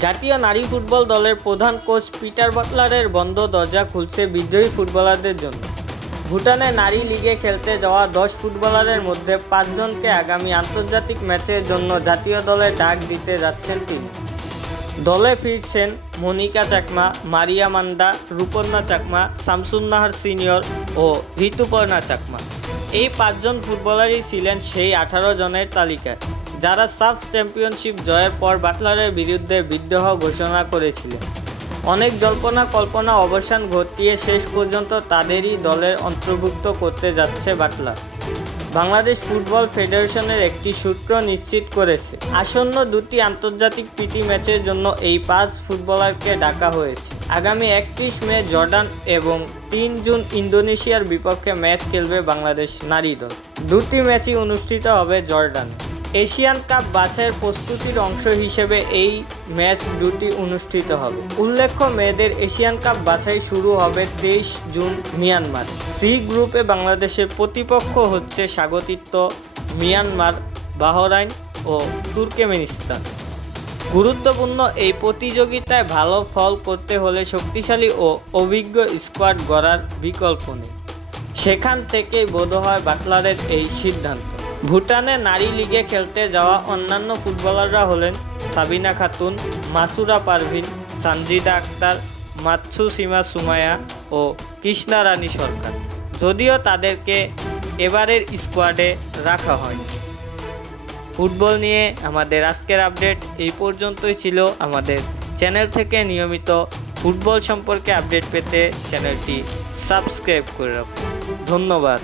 জাতীয় নারী ফুটবল দলের প্রধান কোচ পিটার বাটলারের বন্ধ দরজা খুলছে বিদ্রোহী ফুটবলারদের জন্য। ভুটানে নারী লিগে খেলতে যাওয়া 10 ফুটবলারের মধ্যে 5 জনকে আগামী আন্তর্জাতিক ম্যাচের জন্য জাতীয় দলে ডাক দিতে যাচ্ছেন তিনি। দলে ফিরছেন মনিকা চাকমা, মারিয়া মান্ডা, রূপর্ণা চাকমা, শামসুন্নাহার সিনিয়র ও ঋতুপর্ণা চাকমা। এই 5 জন ফুটবলারই ছিলেন সেই 18 জনের তালিকায়, যারা সাফ চ্যাম্পিয়নশিপ জয়ের পর বাটলারের বিরুদ্ধে বিদ্রোহ ঘোষণা করেছিলেন। অনেক জল্পনা কল্পনা অবসান ঘটিয়ে শেষ পর্যন্ত তাদেরই দলের অন্তর্ভুক্ত করতে যাচ্ছে বাটলার। বাংলাদেশ ফুটবল ফেডারেশনের একটি সূত্র নিশ্চিত করেছে, আসন্ন 2টি আন্তর্জাতিক প্রীতি ম্যাচের জন্য এই 5 ফুটবলারকে ডাকা হয়েছে। আগামী 31 মে জর্ডান এবং 3 জুন ইন্দোনেশিয়ার বিপক্ষে ম্যাচ খেলবে বাংলাদেশ নারী দল। 2টি ম্যাচই অনুষ্ঠিত হবে জর্ডানে। এশিয়ান কাপ বাছাইয়ের প্রস্তুতির অংশ হিসেবে এই ম্যাচ 2টি অনুষ্ঠিত হবে। উল্লেখ্য, মেয়েদের এশিয়ান কাপ বাছাই শুরু হবে 23 জুন মিয়ানমার। সি গ্রুপে বাংলাদেশের প্রতিপক্ষ হচ্ছে স্বাগতিত মিয়ানমার, বাহরাইন ও তুর্কমেনিস্তান। গুরুত্বপূর্ণ এই প্রতিযোগিতায় ভালো ফল করতে হলে শক্তিশালী ও অভিজ্ঞ স্কোয়াড গড়ার বিকল্প নেই। সেখান থেকেই বোধহয় বাটলারের এই সিদ্ধান্ত। ভুটানে নারী লিগে খেলতে যাওয়া অন্যান্য ফুটবলাররা হলেন সাবিনা খাতুন, মাসুরা পারভিন, সানজিদা আক্তার, মাতসুসীমা সুমায়া ও কৃষ্ণা রানী সরকার। যদিও তাদেরকে এবারের স্কোয়াডে রাখা হয়নি। ফুটবল নিয়ে আমাদের আজকের আপডেট এই পর্যন্তই ছিল। আমাদের চ্যানেল থেকে নিয়মিত ফুটবল সম্পর্কে আপডেট পেতে চ্যানেলটি সাবস্ক্রাইব করে রাখুন। ধন্যবাদ।